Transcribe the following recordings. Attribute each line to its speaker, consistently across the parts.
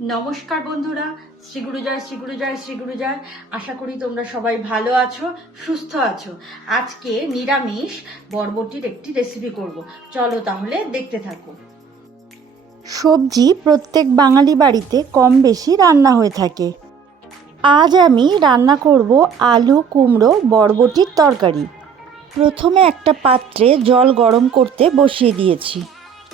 Speaker 1: নমস্কার বন্ধুরা। শ্রী গুরু জয়, শ্রী গুরু জয়, শ্রী গুরু জয়। আশা করি তোমরা সবাই ভালো আছো, সুস্থ আছো। আজকে নিরামিষ বরবটির একটি রেসিপি করব। চলো তাহলে দেখতে থাকো।
Speaker 2: সবজি প্রত্যেক বাঙালি বাড়িতে কম বেশি রান্না হয়ে থাকে। আজ আমি রান্না করব আলু, কুমড়ো, বরবটির তরকারি। প্রথমে একটা পাত্রে জল গরম করতে বসিয়ে দিয়েছি।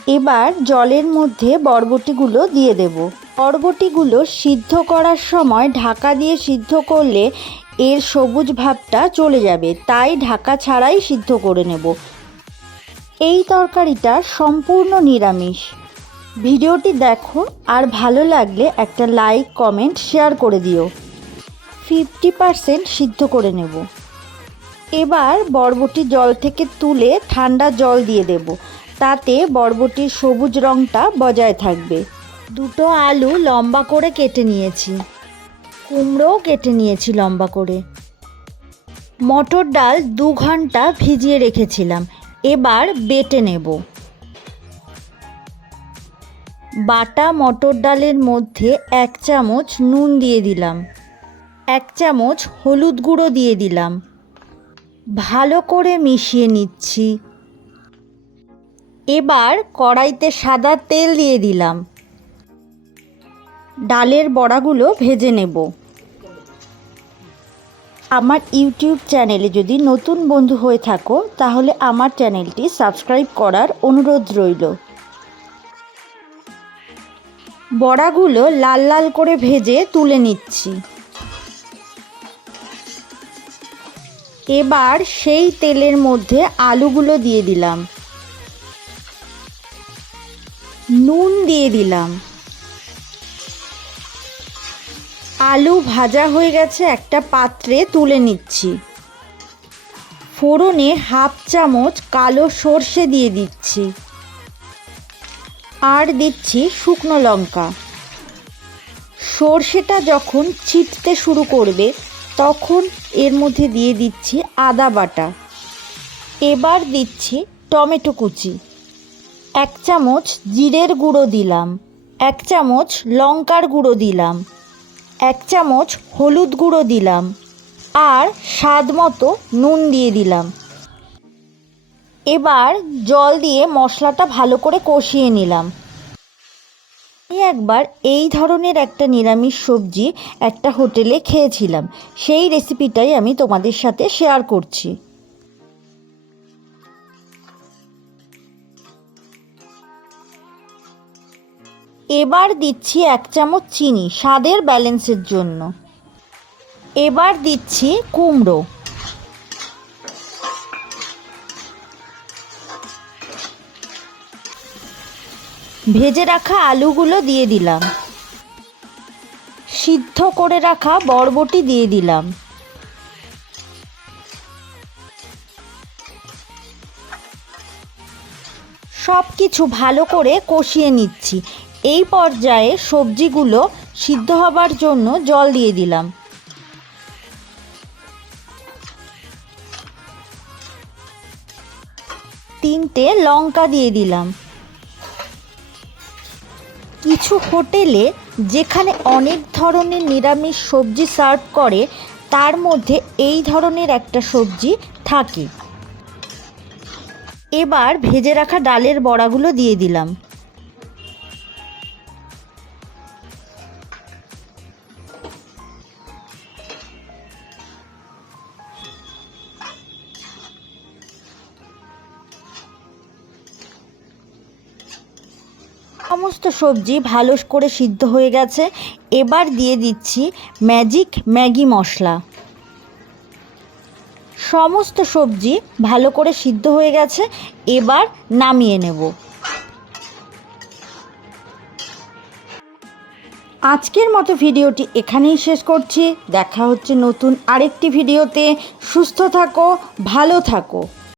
Speaker 2: এবার জলের মধ্যে বরবটিগুলো দিয়ে দেব। বরবটিগুলো সিদ্ধ করার সময় ঢাকা দিয়ে সিদ্ধ করলে এর সবুজ ভাবটা চলে যাবে, তাই ঢাকা ছাড়াই সিদ্ধ করে নেব। এই তরকারিটা সম্পূর্ণ নিরামিষ। ভিডিওটি দেখো আর ভালো লাগলে একটা লাইক, কমেন্ট, শেয়ার করে দিও। ফিফটি পারসেন্ট সিদ্ধ করে নেব। এবার বরবটি জল থেকে তুলে ঠান্ডা জল দিয়ে দেব। তাতে বরবটির সবুজ রঙটা বজায় থাকবে। দুটো আলু লম্বা করে কেটে নিয়েছি। কুমড়োও কেটে নিয়েছি লম্বা করে। মটর ডাল দু ঘণ্টা ভিজিয়ে রেখেছিলাম। এবার বেটে নেব। বাটা মটর ডালের মধ্যে এক চামচ নুন দিয়ে দিলাম। এক চামচ হলুদ গুঁড়ো দিয়ে দিলাম। ভালো করে মিশিয়ে নিচ্ছি। এবার কড়াইতে সাদা তেল দিয়ে দিলাম। ডালের বড়াগুলো ভেজে নেব। আমার ইউটিউব চ্যানেলে যদি নতুন বন্ধু হয়ে থাকো, তাহলে আমার চ্যানেলটি সাবস্ক্রাইব করার অনুরোধ রইল। বড়াগুলো লাল লাল করে ভেজে তুলে নিচ্ছি। এবার সেই তেলের মধ্যে আলুগুলো দিয়ে দিলাম। নুন দিয়ে দিলাম। আলু ভাজা হয়ে গেছে, একটা পাত্রে তুলে নিচ্ছি। ফোড়নে হাফ চামচ কালো সর্ষে দিয়ে দিচ্ছি। আর দিচ্ছি শুকনো লঙ্কা। সর্ষেটা যখন ছিটতে শুরু করবে, তখন এর মধ্যে দিয়ে দিচ্ছি আদা বাটা। এবার দিচ্ছি টমেটো কুচি। এক চামচ জিরের গুঁড়ো দিলাম, এক চামচ লঙ্কার গুঁড়ো দিলাম, এক চামচ হলুদ গুঁড়ো দিলাম, আর স্বাদ মতো নুন দিয়ে দিলাম। এবার জল দিয়ে মশলাটা ভালো করে কষিয়ে নিলাম। আমি একবার এই ধরনের একটা নিরামিষ সবজি একটা হোটেলে খেয়েছিলাম, সেই রেসিপিটাই আমি তোমাদের সাথে শেয়ার করছি। এবার দিচ্ছি এক চামচ চিনি, স্বাদের ব্যালেন্সের জন্য। এবার দিচ্ছি কুমড়ো। ভেজে রাখা আলুগুলো দিয়ে দিলাম। সিদ্ধ করে রাখা বরবটি দিয়ে দিলাম। সব কিছু ভালো করে কষিয়ে নিচ্ছি। এই পর্যায়ে সবজিগুলো সিদ্ধ হবার জন্য জল দিয়ে দিলাম। তিনটে লঙ্কা দিয়ে দিলাম। কিছু হোটেলে যেখানে অনেক ধরনের নিরামিষ সবজি সার্ভ করে, তার মধ্যে এই ধরনের একটা সবজি থাকে। এবার ভেজে রাখা ডালের বড়াগুলো দিয়ে দিলাম। সমস্ত সবজি ভালো করে সিদ্ধ হয়ে গেছে। এবার দিয়ে দিচ্ছি ম্যাজিক ম্যাগি মশলা। সমস্ত সবজি ভালো করে সিদ্ধ হয়ে গেছে, এবার নামিয়ে নেব। আজকের মতো ভিডিওটি এখানেই শেষ করছি। দেখা হচ্ছে নতুন আরেকটি ভিডিওতে। সুস্থ থাকো, ভালো থাকো।